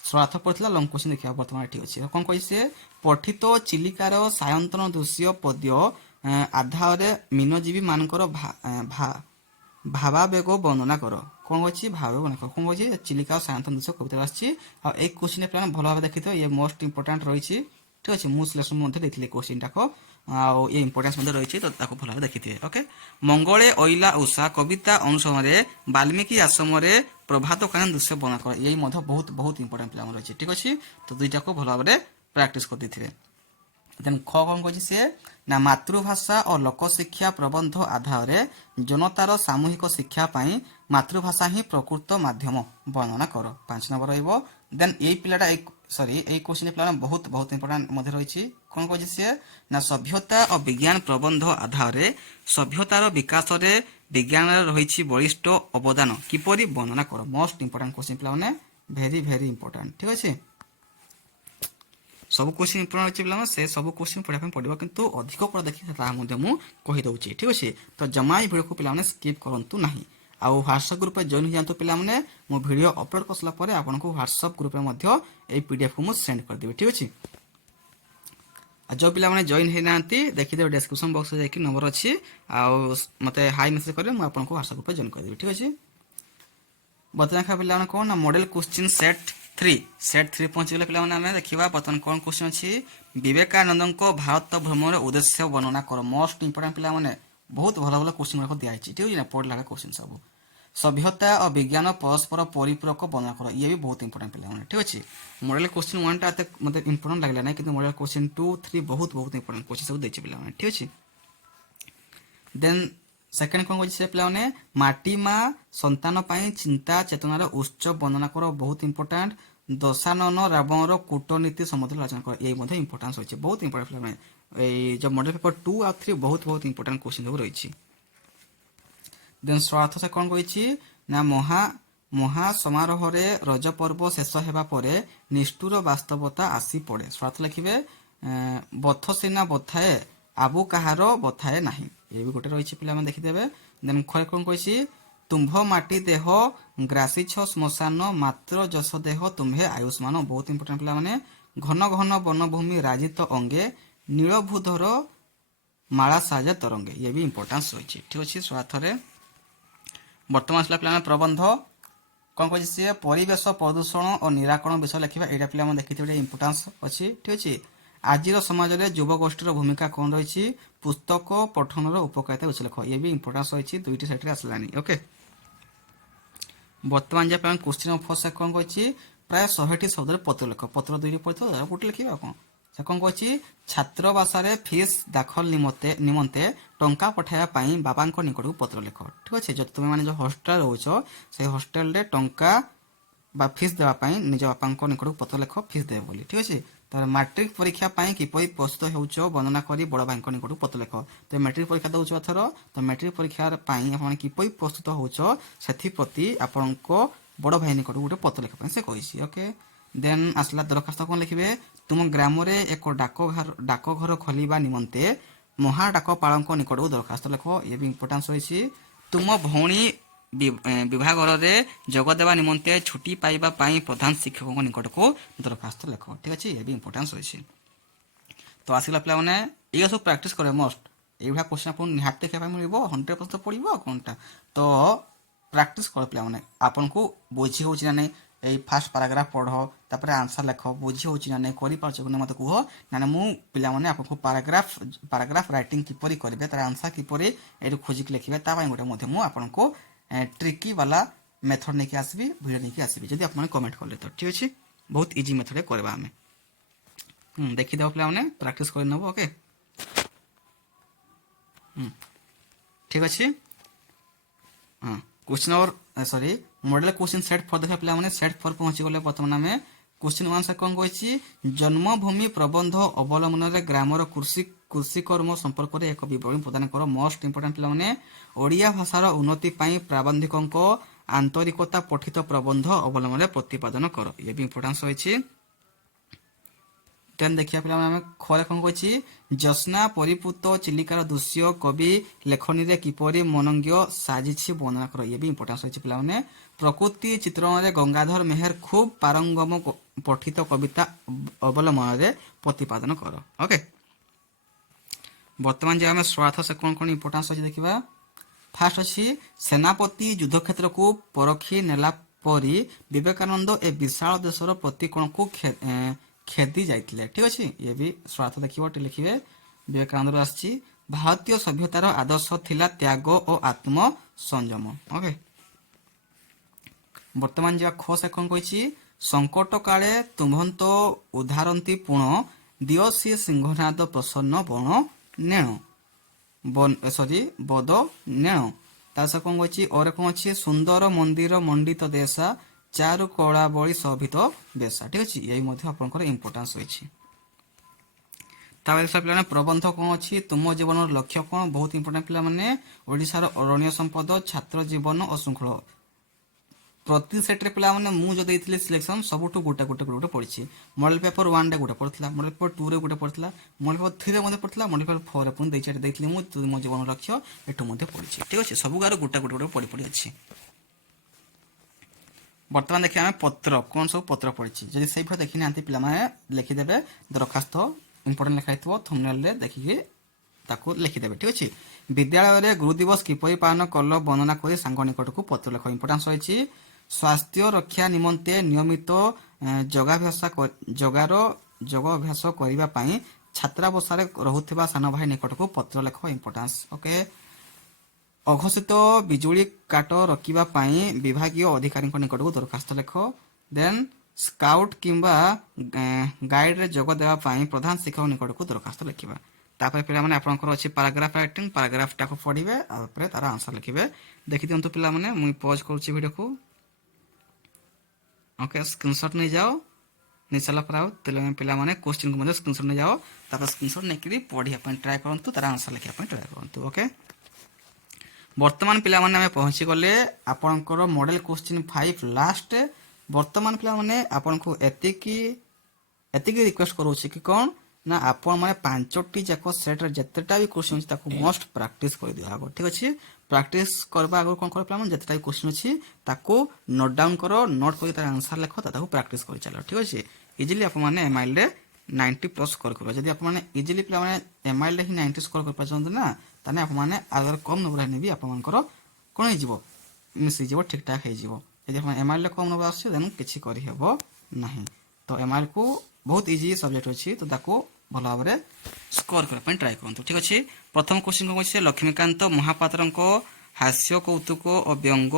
ସ୍ୱାର୍ଥ ପଡ଼ିଥିଲା, ଲଙ୍ଗ କ୍ୱେଶ୍ଚିନ୍ ଦେଖିବା ବର୍ତ୍ତମାନ ଏଠି ଅଛି। କ'ଣ କହିଛି ସେ, ପଠିତ ଚିଲିକାର ସାୟନ୍ତନ ଦୃଶ୍ୟ ପଦ୍ୟ ଆଧାରରେ ମୀନଜୀବୀ ମାନଙ୍କର ଭାବାବେଗ ବର୍ଣ୍ଣନା କର। କ'ଣ କହିଛି, ଭାବାବେଗ ବର୍ଣ୍ଣନା କର। କ'ଣ କହିଛି, ଚିଲିକାର ସାୟନ୍ତନ ଦୃଶ୍ୟ କବିତାରେ ଆସିଛି। ଆଉ ଏଇ କ୍ୱେଶ୍ଚିନ୍ ପିଲାମାନେ ଭଲ ଭାବେ ଦେଖିଥିବେ, ଇଏ ମୋଷ୍ଟ ଇମ୍ପୋର୍ଟାଣ୍ଟ ରହିଛି। ଠିକ୍ ଅଛି, ମୁଁ ସିଲେକ୍ସନ ମଧ୍ୟ ଦେଇଥିଲି କ୍ୱେଶ୍ଚିନ୍ଟାକ, ଆଉ ଏ ଇମ୍ପୋର୍ଟାନ୍ସ ମଧ୍ୟ ରହିଛି, ତ ତାକୁ ଭଲ ଭାବେ ଦେଖିଥିବେ। ଓକେ, ମଙ୍ଗଳେ ଅଇଲା ଉଷା କବିତା ଅନୁସମୟରେ ବାଲ୍ମୀକି ଆଶ୍ରମରେ ପ୍ରଭାତକାଳୀନ ଦୃଶ୍ୟ ବର୍ଣ୍ଣନା କର। ଏଇ ମଧ୍ୟ ବହୁତ ଇମ୍ପୋର୍ଟାଣ୍ଟ ପିଲାମାନେ ରହିଛି। ଠିକ୍ ଅଛି, ତ ଦୁଇଟାକୁ ଭଲ ଭାବରେ ପ୍ରାକ୍ଟିସ୍ କରିଦେଇଥିବେ। ଦେନ୍ କ'ଣ କହିଛି ସିଏ ନା, ମାତୃଭାଷା ଓ ଲୋକଶିକ୍ଷା ପ୍ରବନ୍ଧ ଆଧାରରେ ଜନତାର ସାମୂହିକ ଶିକ୍ଷା ପାଇଁ ମାତୃଭାଷା ହିଁ ପ୍ରକୃତ ମାଧ୍ୟମ ବର୍ଣ୍ଣନା କର। 5 ନମ୍ବର ରହିବ। দেন এই পিলাটা সরি এই কোশ্চিন পিলা বহুত বহুত ইম্পর্টান্ট মধ্যে রয়েছে। কোন কইছে সে না সভ্যতা ও বিজ্ঞান প্রবন্ধ আধারে সভ্যতার বিকাশরে বিজ্ঞানের রয়েছে বলিষ্ঠ অবদান কিপরি বর্ণনা কর। মোস্ট ইম্পর্টান্ট কোশ্চিন পিলা মানে ভেরি ভেরি ইম্পর্টান্ট। ঠিক আছে, ସବୁ କୋଶ୍ଚିନ୍ ଇମ୍ପୋର୍ଟାଣ୍ଟ ଅଛି ପିଲାମାନେ, ସେ ସବୁ କୋଶ୍ଚିନ୍ ପଢ଼ିବା ପାଇଁ ପଡ଼ିବ, କିନ୍ତୁ ଅଧିକ କ'ଣ ଦେଖି ତାହା ମଧ୍ୟ ମୁଁ କହିଦେଉଛି। ଠିକ୍ ଅଛି, ତ ଜମା ଏଇ ଭିଡ଼ିଓକୁ ପିଲାମାନେ ସ୍କିପ୍ କରନ୍ତୁ ନାହିଁ। ଆଉ ହ୍ୱାଟ୍ସଆପ୍ ଗ୍ରୁପ୍ରେ ଜଏନ୍ ହେଇଯାନ୍ତୁ ପିଲାମାନେ। ମୁଁ ଭିଡ଼ିଓ ଅପଲୋଡ଼ କରିସାରିଲା ପରେ ଆପଣଙ୍କୁ ହ୍ୱାଟ୍ସଆପ୍ ଗ୍ରୁପ୍ରେ ମଧ୍ୟ ଏଇ ପିଡ଼ିଏଫ୍କୁ ମୁଁ ସେଣ୍ଡ କରିଦେବି। ଠିକ୍ ଅଛି, ଆଉ ଯେଉଁ ପିଲାମାନେ ଜଏନ୍ ହେଇନାହାନ୍ତି ଦେଖିଦେବେ ଡେସ୍କ୍ରିପସନ୍ ବକ୍ସରେ ଯାଇକି ନମ୍ବର ଅଛି, ଆଉ ମୋତେ ହାଇ ମେସେଜ୍ କରିଲେ ମୁଁ ଆପଣଙ୍କୁ ହ୍ୱାଟ୍ସଆପ୍ ଗ୍ରୁପ୍ରେ ଜଏନ୍ କରିଦେବି। ଠିକ୍ ଅଛି, ବର୍ତ୍ତମାନ ପିଲାମାନେ କ'ଣ ନା ମଡେଲ କ୍ୱେଶ୍ଚିନ୍ ସେଟ୍ 3 ପହଞ୍ଚିଗଲେ ପିଲାମାନେ ଆମେ ଦେଖିବା ବର୍ତ୍ତମାନ କ'ଣ କ୍ୱେଶ୍ଚିନ୍ ଅଛି। ବିବେକାନନ୍ଦଙ୍କ ଭାରତ ଭ୍ରମଣର ଉଦ୍ଦେଶ୍ୟ ବର୍ଣ୍ଣନା କର। ମୋଷ୍ଟ ଇମ୍ପୋର୍ଟାଣ୍ଟ ପିଲାମାନେ ବହୁତ ଭଲ ଭଲ କ୍ୱେଶ୍ଚିନ୍ ଗୁଡ଼ାକ ଦିଆଯାଇଛି। ଠିକ୍ ଅଛି ନା, ପଢ଼ିଲା କ୍ୱେଶ୍ଚିନ୍ ସବୁ। ସଭ୍ୟତା ଓ ବିଜ୍ଞାନ ପରସ୍ପର ପରିପୂରକ ବର୍ଣ୍ଣନା କର, ଇଏ ବି ବହୁତ ଇମ୍ପୋର୍ଟାଣ୍ଟ ପିଲାମାନେ। ଠିକ୍ ଅଛି, ମଡେଲ କ୍ୱେଶ୍ଚିନ୍ 1ଟା ଏତେ ମୋତେ ଇମ୍ପୋର୍ଟାଣ୍ଟ ଲାଗିଲା ନାହିଁ, କିନ୍ତୁ ମଡେଲ କ୍ୱେଶ୍ଚିନ୍ 2, 3 ବହୁତ ବହୁତ ଇମ୍ପୋର୍ଟାଣ୍ଟ କ୍ୱେଶ୍ଚିନ୍ ସବୁ ଦେଇଛି ପିଲାମାନେ। ଠିକ୍ ଅଛି, ଦେନ୍ ସେକେଣ୍ଡ କ'ଣ କହିଛି ସେ ପିଲାମାନେ ମାଟି ମା ସନ୍ତାନ ପାଇଁ ଚିନ୍ତା ଚେତନାର ଉତ୍ସ ବର୍ଣ୍ଣନା କର, ବହୁତ ଇମ୍ପୋର୍ଟାଣ୍ଟ। ଦଶାନନ ରାବଣର କୂଟନୀତି ସମ୍ବନ୍ଧରେ ଆଲୋଚନା କର, ଏଇ ମଧ୍ୟ ଇମ୍ପୋର୍ଟାନ୍ସ ରହିଛି, ବହୁତ ଇମ୍ପୋର୍ଟାଣ୍ଟ ପିଲାମାନେ। ଏଇ ଯେଉଁ ମଡେଲ ପେପର 2 ଆଉ 3 ବହୁତ ବହୁତ ଇମ୍ପୋର୍ଟାଣ୍ଟ କ୍ୱେଶ୍ଚିନ୍ ସବୁ ରହିଛି। ଦେନ୍ ସ୍ୱାର୍ଥ ସେ କ'ଣ କହିଛି ନା ମହା ସମାରୋହରେ ରଜ ପର୍ବ ଶେଷ ହେବା ପରେ ନିଷ୍ଠୁର ବାସ୍ତବତା ଆସି ପଡ଼େ। ସ୍ୱାର୍ଥ ଲେଖିବେ ବଥ ସିନା ବଥାଏ ଆବୁ କାହାର ବଥାଏ ନାହିଁ, ଏ ବି ଗୋଟେ ରହିଛି ପିଲାମାନେ ଦେଖିଦେବେ। ଦେନ୍ ଖରେ କ'ଣ କହିଛି ତୁମ୍ଭ ମାଟି ଦେହ ଗ୍ରାସିଛ ଶ୍ମଶାନ ମାତ୍ର ଯଶ ଦେହ ତୁମ୍ଭେ ଆୟୁଷ୍ମାନ, ବହୁତ ଇମ୍ପୋର୍ଟାଣ୍ଟ ପିଲାମାନେ। ଘନ ଘନ ବନଭୂମି ରାଜିତ ଅଙ୍ଗେ ନୀଳଭୂଧର ମାଳା ସାଜା ତରଙ୍ଗେ, ଇଏ ବି ଇମ୍ପୋର୍ଟାନ୍ସ ରହିଛି। ଠିକ୍ ଅଛି, ସ୍ୱାର୍ଥରେ ବର୍ତ୍ତମାନ ଆସିଲା ପିଲାମାନେ ପ୍ରବନ୍ଧ। କ'ଣ କହିଛି ସିଏ ପରିବେଶ ପ୍ରଦୂଷଣ ଓ ନିରାକରଣ ବିଷୟ ଲେଖିବା, ଏଇଟା ପିଲାମାନେ ଦେଖିଥିବେ ଇମ୍ପୋର୍ଟାନ୍ସ ଅଛି। ଠିକ୍ ଅଛି, ଆଜିର ସମାଜରେ ଯୁବଗୋଷ୍ଠୀର ଭୂମିକା କ'ଣ ରହିଛି, ପୁସ୍ତକ ପଠନର ଉପକାରିତା ବିଷୟ ଲେଖ, ଇଏ ବି ଇମ୍ପୋର୍ଟାନ୍ସ ରହିଛି, ଦୁଇଟି ସାଇଟ୍ରେ ଆସିଲାନି। ଓକେ, ବର୍ତ୍ତମାନ ଯେ ପିଲାମାନେ କ୍ୱେଶ୍ଚିନ୍ ଅଫ୍ ଫର୍ଷ୍ଟ କ'ଣ କହିଛି ପ୍ରାୟ 100ଟି ଶବ୍ଦରେ ପତ୍ର ଲେଖ, ପତ୍ର 2ଟି ପଡ଼ିଥିବ ଗୋଟେ ଲେଖିବା। ଆଉ କ'ଣ ସେ କ'ଣ କହିଛି ଛାତ୍ରାବାସରେ ଫିସ୍ ଦାଖଲ ନିମନ୍ତେ ଟଙ୍କା ପଠାଇବା ପାଇଁ ବାବାଙ୍କ ନିକଟକୁ ପତ୍ର ଲେଖ। ଠିକ୍ ଅଛି, ଯଦି ତୁମେ ମାନେ ଯେଉଁ ହଷ୍ଟେଲ ରହୁଛ ସେଇ ହଷ୍ଟେଲରେ ଟଙ୍କା ବା ଫିସ୍ ଦେବା ପାଇଁ ନିଜ ବାପାଙ୍କ ନିକଟକୁ ପତ୍ର ଲେଖ, ଫିସ୍ ଦେବେ ବୋଲି। ଠିକ୍ ଅଛି, ତାର ମାଟ୍ରିକ ପରୀକ୍ଷା ପାଇଁ କିପରି ପ୍ରସ୍ତୁତ ହେଉଛ ବର୍ଣ୍ଣନା କରି ବଡ଼ ଭାଇଙ୍କ ନିକଟକୁ ପତ୍ର ଲେଖ। ତ ମାଟ୍ରିକ ପରୀକ୍ଷା ଦେଉଛ ଏଥର, ତ ମାଟ୍ରିକ ପରୀକ୍ଷା ପାଇଁ ଆପଣ କିପରି ପ୍ରସ୍ତୁତ ହେଉଛ ସେଥିପ୍ରତି ଆପଣଙ୍କ ବଡ଼ ଭାଇ ନିକଟକୁ ଗୋଟେ ପତ୍ର ଲେଖିବା ପାଇଁ ସେ କହିଛି। ଓକେ, ଦେନ୍ ଆସିଲା ଦରଖାସ୍ତ କ'ଣ ଲେଖିବେ ତୁମ ଗ୍ରାମରେ ଏକ ଡାକଘର ଖୋଲିବା ନିମନ୍ତେ ମହାଡାକପାଳଙ୍କ ନିକଟକୁ ଦରଖାସ୍ତ ଲେଖ, ଇଏ ବି ଇମ୍ପୋର୍ଟାନ୍ସ ରହିଛି। ତୁମ ଭଉଣୀ ବିଭାଘରରେ ଯୋଗ ଦେବା ନିମନ୍ତେ ଛୁଟି ପାଇବା ପାଇଁ ପ୍ରଧାନ ଶିକ୍ଷକଙ୍କ ନିକଟକୁ ଦରଖାସ୍ତ ଲେଖ। ଠିକ୍ ଅଛି, ଏ ବି ଇମ୍ପୋର୍ଟାନ୍ସ ରହିଛି। ତ ଆସିଲା ପିଲାମାନେ ଏଇଟା ସବୁ ପ୍ରାକ୍ଟିସ୍ କରିବେ ମଷ୍ଟ, ଏଇଭଳିଆ କ୍ୱେଶ୍ଚିନ୍ ଆପଣଙ୍କୁ ନିହାତି ଦେଖିବା ପାଇଁ ମିଳିବ, 100% ପଡ଼ିବ ଆଉ କ'ଣଟା। ତ ପ୍ରାକ୍ଟିସ୍ କର ପିଲାମାନେ, ଆପଣଙ୍କୁ ବୁଝି ହେଉଛି ନା ନାହିଁ ଏଇ ଫାର୍ଷ୍ଟ ପାରାଗ୍ରାଫ ପଢ଼, ତାପରେ ଆନ୍ସର ଲେଖ, ବୁଝି ହେଉଛି ନା ନାହିଁ କରିପାରୁଛ କି ନା ମୋତେ କୁହ, ନା ମୁଁ ପିଲାମାନେ ଆପଣଙ୍କୁ ପାରାଗ୍ରାଫ ରାଇଟିଂ କିପରି କରିବେ, ତାର ଆନ୍ସର କିପରି ଏଇଠୁ ଖୋଜିକି ଲେଖିବେ ତା ପାଇଁ ଗୋଟେ ମଧ୍ୟ ମୁଁ ଆପଣଙ୍କୁ ट्रिकी वाला मेथड नहीं आसबि, वीडियो नहीं आसबि, जदि आप कमेंट कले तो ठीक अच्छे, बहुत इजी मेथड करवा आम देखीद पे प्राक्ट कर नब। ओके, ठीक अच्छे। हाँ, question number sorry model question set 4 देखा पे सेट 4 पहुंची गले। बर्तमान आम क्वेश्चन 1 से कौन कही जन्मभूमि प्रबंध अवलम्बन ग्रामर कृषि कर्म संपर्क में एक विवरणी प्रदान कर। मोस्ट इंपोर्टेंट पे ओडिया भाषार उन्नति प्राबंधिकों आंतरिकता पठित प्रबंध अवलम्बन प्रतिपादन कर, ये भी इंपोर्टेंस रही। देन देखिए पे खरे कौन कही जस्ना परिपूत चिलिकार दृश्य कवि लेखनी रे किपरि मनंग्य साजिछि वर्णना कर, ये भी इंपोर्टेंस रही पे। प्रकृति चित्रण में गंगाधर मेहर खूब पारंगम पठित कविता अवलम्बन प्रतिपादन कर। ओके, बर्तमान जो आम स्वार्थ से कौन कौन इंपोर्टेंस अच्छी देखा। फास्ट अच्छी सेनापति युद्ध क्षेत्र को परखी नेला परी विवेकानंद ए विशाल देशर प्रतिकोण को खेदी जाइए। ठीक अच्छे, ये भी स्वार्थ देखिए लिखिए विवेकानंद आसी भारतीय सभ्यतार आदर्श थिला त्याग और आत्म संयम। ओके, बर्तमान जो ख से कौन कही संकट काले तुम्भंत उदाहरती पुण दियोसी सिंहनाद प्रसन्न बण नेण सॉरी बद नेण। तार कौन कही और कौन अच्छी सुंदर मंदिर मंडित देशा ଚାରୁ କଳାବଳି ଶୋଭିତ ବେଶ। ଠିକ ଅଛି, ଏଇ ମଧ୍ୟ ଆପଣଙ୍କର ଇମ୍ପୋର୍ଟାନ୍ସ ରହିଛି। ତାପରେ ପିଲାମାନେ ପ୍ରବନ୍ଧ କ'ଣ ଅଛି, ତୁମ ଜୀବନର ଲକ୍ଷ୍ୟ କ'ଣ, ବହୁତ ଇମ୍ପୋର୍ଟାଣ୍ଟ ପିଲାମାନେ। ଓଡ଼ିଶାର ଅରଣ୍ୟ ସମ୍ପଦ, ଛାତ୍ର ଜୀବନ ଓ ଶୃଙ୍ଖଳ। ପ୍ରତି ସେଟ୍ରେ ପିଲାମାନେ ମୁଁ ଯଦି ଦେଇଥିଲି ସିଲେକ୍ସନ୍ ସବୁଠୁ ଗୋଟେ ପଡ଼ିଛି। ମଡେଲ ପେପର 1 ରେ ଗୋଟେ ପଡ଼ିଥିଲା, ମଡେଲ ପେପର 2 ରେ ଗୋଟେ ପଡ଼ିଥିଲା, ମଡେଲ ପେପର 3 ରେ ମଧ୍ୟ ପଡ଼ିଥିଲା, ମଡେଲ ପେପର 4 ରେ ପୁଣି ଦେଇଥିଲି ମୁଁ ତୁମ ଜୀବନ ଲକ୍ଷ୍ୟ, ଏଠୁ ମଧ୍ୟ ପଡ଼ିଛି। ଠିକ ଅଛି, ସବୁ ଗାଁରୁ ଗୋଟେ ପଡ଼ି ଅଛି। ବର୍ତ୍ତମାନ ଦେଖିବା ଆମେ ପତ୍ର, କ'ଣ ସବୁ ପତ୍ର ପଡ଼ିଛି। ଯଦି ସେଇ ଭିତରେ ଦେଖିନାହାନ୍ତି ପିଲାମାନେ ଲେଖିଦେବେ ଦରଖାସ୍ତ, ଇମ୍ପୋର୍ଟାଣ୍ଟ ଲେଖା ହେଇଥିବ, ଥମ୍ବନେଲରେ ଦେଖିକି ତାକୁ ଲେଖିଦେବେ। ଠିକ ଅଛି, ବିଦ୍ୟାଳୟରେ ଗୁରୁ ଦିବସ କିପରି ପାଳନ କଲ ବର୍ଣ୍ଣନା କରି ସାଙ୍ଗ ନିକଟକୁ ପତ୍ର ଲେଖ। ଇମ୍ପୋର୍ଟାନ୍ସ ରହିଛି। ସ୍ୱାସ୍ଥ୍ୟ ରକ୍ଷା ନିମନ୍ତେ ନିୟମିତ ଯୋଗାଭ୍ୟାସ କରିବା ପାଇଁ ଛାତ୍ରାବାସରେ ରହୁଥିବା ସାନ ଭାଇ ନିକଟକୁ ପତ୍ର ଲେଖ। ଇମ୍ପୋର୍ଟାନ୍ସ। ଓକେ, ଅଘୋଷିତ ବିଜୁଳି କାଟ ରୋକିବା ପାଇଁ ବିଭାଗୀୟ ଅଧିକାରୀଙ୍କ ନିକଟକୁ ଦରଖାସ୍ତ ଲେଖ। ଦେନ୍ ସ୍କାଉଟ୍ କିମ୍ବା ଗାଇଡରେ ଯୋଗ ଦେବା ପାଇଁ ପ୍ରଧାନ ଶିକ୍ଷକ ନିକଟକୁ ଦରଖାସ୍ତ ଲେଖିବା। ତାପରେ ପିଲାମାନେ ଆପଣଙ୍କର ଅଛି ପାରାଗ୍ରାଫ ରାଇଟିଂ, ପାରାଗ୍ରାଫଟାକୁ ପଢିବେ, ତାପରେ ତାର ଆନ୍ସର ଲେଖିବେ। ଦେଖିଦିଅନ୍ତୁ ପିଲାମାନେ, ମୁଁ ପଜ କରୁଛି ଭିଡ଼ିଓକୁ। ଓକେ, ସ୍କ୍ରିନଶଟ୍ ନେଇଯାଅ, ନେଇସାରିଲା ପରେ ଆଉ ପିଲାମାନେ କ୍ୱେଶ୍ଚିନ୍କୁ ମଧ୍ୟ ସ୍କ୍ରିନଶଟ୍ ନେଇଯାଅ, ତାପରେ ସ୍କ୍ରିନଶଟ୍ ନେଇକରି ପଢ଼ିବା ପାଇଁ ଟ୍ରାଏ କରନ୍ତୁ, ତାର ଆନ୍ସର ଲେଖିବା ପାଇଁ ଟ୍ରାଏ କରନ୍ତୁ। ଓକେ, ବର୍ତ୍ତମାନ ପିଲାମାନେ ଆମେ ପହଞ୍ଚିଗଲେ ଆପଣଙ୍କର ମଡେଲ କ୍ୱେଶ୍ଚିନ୍ 5 ଲାଷ୍ଟ। ବର୍ତ୍ତମାନ ପିଲାମାନେ ଆପଣଙ୍କୁ ଏତିକି ରିକ୍ୱେଷ୍ଟ କରୁଛି କି କ'ଣ ନା ଆପଣମାନେ 5ଟି ଯାକ ସେଟ୍ରେ ଯେତେଟା ବି କ୍ୱେଶ୍ଚିନ୍ ଅଛି ତାକୁ ମଷ୍ଟ ପ୍ରାକ୍ଟିସ୍ କରିଦିଅ ଆଗ। ଠିକ ଅଛି, ପ୍ରାକ୍ଟିସ୍ କରିବା ଆଗରୁ କ'ଣ କର ପିଲାମାନେ, ଯେତେଟା ବି କ୍ୱେଶ୍ଚିନ୍ ଅଛି ତାକୁ ନୋଟ୍ ଡାଉନ୍ କର, ନୋଟ୍ କରି ତାର ଆନ୍ସର ଲେଖ, ତାକୁ ପ୍ରାକ୍ଟିସ୍ କରି ଚାଲ। ଠିକ ଅଛି, ଇଜିଲି ଆପଣମାନେ ଏମ୍ଆଇଏଲ୍ରେ 90+ ସ୍କୋର କରିବ। ଯଦି ଆପଣମାନେ ଇଜିଲି ପିଲାମାନେ ଏମ୍ଆଇଏଲ୍ରେ ହିଁ 90 ସ୍କୋର କରିପାରୁଛନ୍ତି ନା, ତାହେଲେ ଆପଣମାନେ ଆଗର କମ୍ ନମ୍ବର ହେଲେ ବି ଆପଣଙ୍କର କ'ଣ ହେଇଯିବ, ମିଶିଯିବ, ଠିକ୍ଠାକ୍ ହେଇଯିବ। ଯଦି ଆପଣ ଏମ୍ଆଇଏଲ୍ରେ କମ୍ ନମ୍ବର ଆସୁଛି ଦେନ୍ କିଛି କରିହେବ ନାହିଁ। ତ ଏମ୍ଆଇଏଲ୍କୁ ବହୁତ ଇଜି ସବଜେକ୍ଟ ଅଛି, ତ ତାକୁ ଭଲ ଭାବରେ ସ୍କୋର କରିବା ପାଇଁ ଟ୍ରାଏ କରନ୍ତୁ। ଠିକ ଅଛି, ପ୍ରଥମ କ୍ୱେଶ୍ଚିନ୍ କ'ଣ ଅଛି, ଲକ୍ଷ୍ମୀକାନ୍ତ ମହାପାତ୍ରଙ୍କ ହାସ୍ୟ କୌତୁକ ଓ ବ୍ୟଙ୍ଗ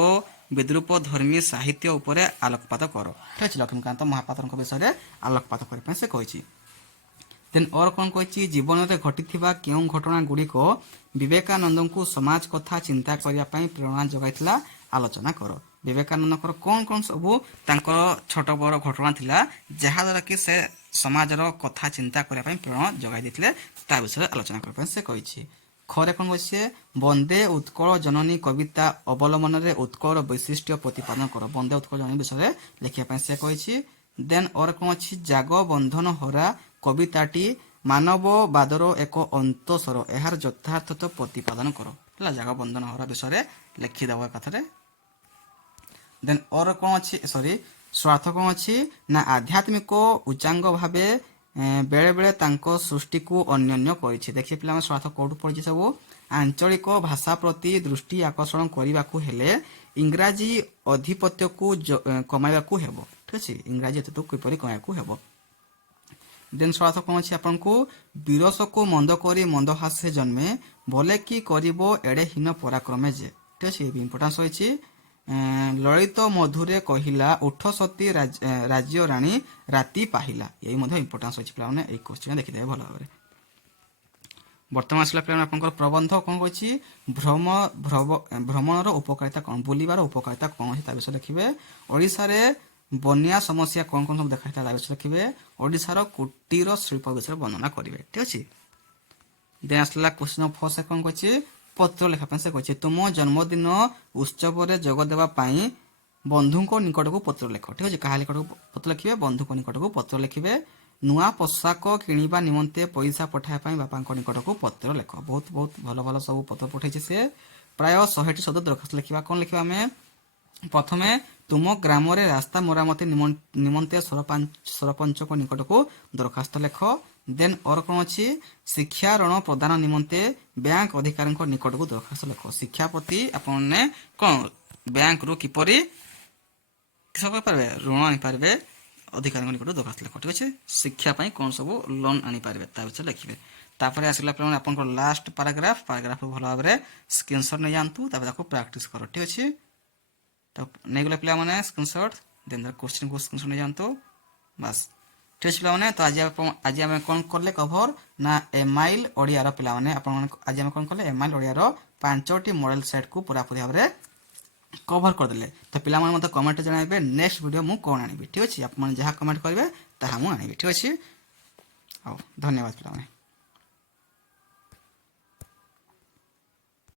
ବିଦ୍ରୂପ ଧର୍ମୀ ସାହିତ୍ୟ ଉପରେ ଆଲୋକପାତ କର। ଠିକ ଅଛି, ଲକ୍ଷ୍ମୀକାନ୍ତ ମହାପାତ୍ରଙ୍କ ବିଷୟରେ ଆଲୋକପାତ କରିବା ପାଇଁ ସେ କହିଛି। ଦେନ୍ ଅର କ'ଣ କହିଛି, ଜୀବନରେ ଘଟିଥିବା କେଉଁ ଘଟଣା ଗୁଡ଼ିକ ବିବେକାନନ୍ଦଙ୍କୁ ସମାଜ କଥା ଚିନ୍ତା କରିବା ପାଇଁ ପ୍ରେରଣା ଯୋଗାଇଥିଲା, ଆଲୋଚନା କର। ବିବେକାନନ୍ଦଙ୍କର କ'ଣ ସବୁ ତାଙ୍କର ଛୋଟ ବଡ଼ ଘଟଣା ଥିଲା ଯାହାଦ୍ୱାରା କି ସେ ସମାଜର କଥା ଚିନ୍ତା କରିବା ପାଇଁ ପ୍ରେରଣା ଯୋଗାଇ ଦେଇଥିଲେ, ତା ବିଷୟରେ ଆଲୋଚନା କରିବା ପାଇଁ ସେ କହିଛି। ଖରେ କ'ଣ କହିছে, ବନ୍ଦେ ଉତ୍କଳ ଜନନୀ କବିତା ଅବଲମ୍ବନରେ ଉତ୍କଳର ବୈଶିଷ୍ଟ୍ୟ ପ୍ରତିପାଦନ କର। ବନ୍ଦେ ଉତ୍କଳ ଜନନୀ ବିଷୟରେ ଲେଖିବା ପାଇଁ ସେ କହିଛି। ଦେନ୍ ଅର କ'ଣ ଅଛି, ଜାଗ ବନ୍ଧନ ହରା କବିତାଟି ମାନବବାଦର ଏକ ଅନ୍ତଃସ୍ୱର, ଏହାର ଯଥାର୍ଥତା ପ୍ରତିପାଦନ କର। ହେଲା, ଜାଗ ବନ୍ଧନ ହରା ବିଷୟରେ ଲେଖିଦେବ ଏକାଥରେ। ଦେନ୍ ଅର କ'ଣ ଅଛି, ସ୍ୱାର୍ଥ କ'ଣ ଅଛି ନା ଆଧ୍ୟାତ୍ମିକ ଉଚ୍ଚାଙ୍ଗ ଭାବେ ବେଳେ ବେଳେ ତାଙ୍କ ସୃଷ୍ଟିକୁ ଅନ୍ୟନ୍ୟ କରିଛି। ଦେଖିବେ ପିଲାମାନେ ସ୍ୱାର୍ଥ କୋଉଠୁ ପଡ଼ିଛି ସବୁ, ଆଞ୍ଚଳିକ ଭାଷା ପ୍ରତି ଦୃଷ୍ଟି ଆକର୍ଷଣ କରିବାକୁ ହେଲେ ଇଂରାଜୀ ଅଧିପତ୍ୟକୁ କମାଇବାକୁ ହେବ। ଠିକ ଅଛି, ଇଂରାଜୀ ଅଧିପତ୍ୟକୁ କିପରି କମାଇବାକୁ ହେବ। ଦେନ୍ ସ୍ୱାର୍ଥ କ'ଣ ଅଛି ଆପଣଙ୍କୁ, ବିରସକୁ ମନ୍ଦ କରି ମନ୍ଦ ହାସେ ଜନ୍ମେ ଭଲେ କି କରିବ ଏଡ଼େ ହୀନ ପରାକ୍ରମେ ଯେ। ଠିକ ଅଛି, ଇମ୍ପୋର୍ଟାନ୍ସ ରହିଛି। ଲଳିତ ମଧୁରେ କହିଲା ଉଠ ସତୀ ରାଜ୍ୟ ରାଣୀ ରାତି ପାହିଲା, ଏଇ ମଧ୍ୟ ଇମ୍ପୋର୍ଟାନ୍ସ ଅଛି ପିଲାମାନେ, ଏଇ କ୍ୱେଶ୍ଚିନ୍ ଦେଖିଦେବେ ଭଲ ଭାବରେ। ବର୍ତ୍ତମାନ ଆସିଲା ପିଲାମାନେ ଆପଣଙ୍କର ପ୍ରବନ୍ଧ କ'ଣ କହିଛି, ଭ୍ରମଣର ଉପକାରିତା କ'ଣ, ବୁଲିବାର ଉପକାରିତା କ'ଣ ଅଛି ତା ବିଷୟରେ ଲେଖିବେ। ଓଡ଼ିଶାରେ ବନ୍ୟା ସମସ୍ୟା କ'ଣ ସବୁ ଦେଖାଇଥିଲା ତା ବିଷୟରେ ଲେଖିବେ। ଓଡ଼ିଶାର କୁଟୀର ଶିଳ୍ପ ବିଷୟରେ ବର୍ଣ୍ଣନା କରିବେ। ଠିକ ଅଛି, ଦେନ୍ ଆସିଲା କ୍ୱେଶ୍ଚିନ୍ ଅଫ୍ 4 କ'ଣ କହିଛି, ପତ୍ର ଲେଖା ପାଇଁ ସେ କହିଛି। ତୁମ ଜନ୍ମଦିନ ଉତ୍ସବରେ ଯୋଗ ଦେବା ପାଇଁ ବନ୍ଧୁଙ୍କ ନିକଟକୁ ପତ୍ର ଲେଖ। ଠିକ ଅଛି, କାହା ନିକଟକୁ ପତ୍ର ଲେଖିବେ, ବନ୍ଧୁଙ୍କ ନିକଟକୁ ପତ୍ର ଲେଖିବେ। ନୂଆ ପୋଷାକ କିଣିବା ନିମନ୍ତେ ପଇସା ପଠାଇବା ପାଇଁ ବାପାଙ୍କ ନିକଟକୁ ପତ୍ର ଲେଖ। ବହୁତ ଭଲ ସବୁ ପତ୍ର ପଠାଇଛି ସେ, ପ୍ରାୟ 100ଟି ଶବ୍ଦ ଦରଖାସ୍ତ ଲେଖିବା। କ'ଣ ଲେଖିବା ଆମେ, ପ୍ରଥମେ ତୁମ ଗ୍ରାମରେ ରାସ୍ତା ମରାମତି ନିମନ୍ତେ ସରପଞ୍ଚଙ୍କ ନିକଟକୁ ଦରଖାସ୍ତ ଲେଖ। ଦେନ୍ ଅର କ'ଣ ଅଛି, ଶିକ୍ଷା ଋଣ ପ୍ରଦାନ ନିମନ୍ତେ ବ୍ୟାଙ୍କ ଅଧିକାରୀଙ୍କ ନିକଟକୁ ଦରଖାସ୍ତ ଲେଖ। ଶିକ୍ଷା ପ୍ରତି ଆପଣମାନେ କ'ଣ ବ୍ୟାଙ୍କରୁ କିପରି କରିପାରିବେ, ଋଣ ଆଣିପାରିବେ, ଅଧିକାରୀଙ୍କ ନିକଟକୁ ଦରଖାସ୍ତ ଲେଖ। ଠିକ ଅଛି, ଶିକ୍ଷା ପାଇଁ କ'ଣ ସବୁ ଲୋନ୍ ଆଣିପାରିବେ ତା ବିଷୟରେ ଲେଖିବେ। ତାପରେ ଆସିଲା ପିଲାମାନେ ଆପଣଙ୍କର ଲାଷ୍ଟ ପାରାଗ୍ରାଫ ଭଲ ଭାବରେ ସ୍କ୍ରିନଶଟ୍ ନେଇଯାଆନ୍ତୁ, ତାପରେ ତାକୁ ପ୍ରାକ୍ଟିସ୍ କର। ଠିକ ଅଛି, ନେଇଗଲେ ପିଲାମାନେ ସ୍କ୍ରିନଶଟ୍, ଦେନ୍ କ୍ୱେଶ୍ଚିନ୍କୁ ସ୍କ୍ରିନଶଟ୍ ନେଇଯାଆନ୍ତୁ, ବାସ୍। ଠିକ ଅଛି ପିଲାମାନେ, ତ ଆଜି ଆମେ କ'ଣ କଲେ କଭର ନା ଏମ୍ଆଇଏଲ୍ ଓଡ଼ିଆର ପିଲାମାନେ, ଆପଣମାନେ ଆଜି ଆମେ କ'ଣ କଲେ ଏମ୍ଆଇଏଲ୍ ଓଡ଼ିଆର 5ଟି ମଡେଲ ସେଟ୍କୁ ପୁରାପୁରି ଭାବରେ कवर करदे तो पिलाମାନେ ମୋତେ କମେଣ୍ଟରେ ଜଣାଇବେ ନେକ୍ସଟ ଭିଡ଼ିଓ ମୁଁ କ'ଣ ଆଣିବି। ଠିକ୍ ଅଛି, ଆପଣମାନେ ଯାହା କମେଣ୍ଟ କରିବେ ତାହା ମୁଁ ଆଣିବି। ଠିକ୍ ଅଛି, ହଉ ଧନ୍ୟବାଦ ପିଲାମାନେ।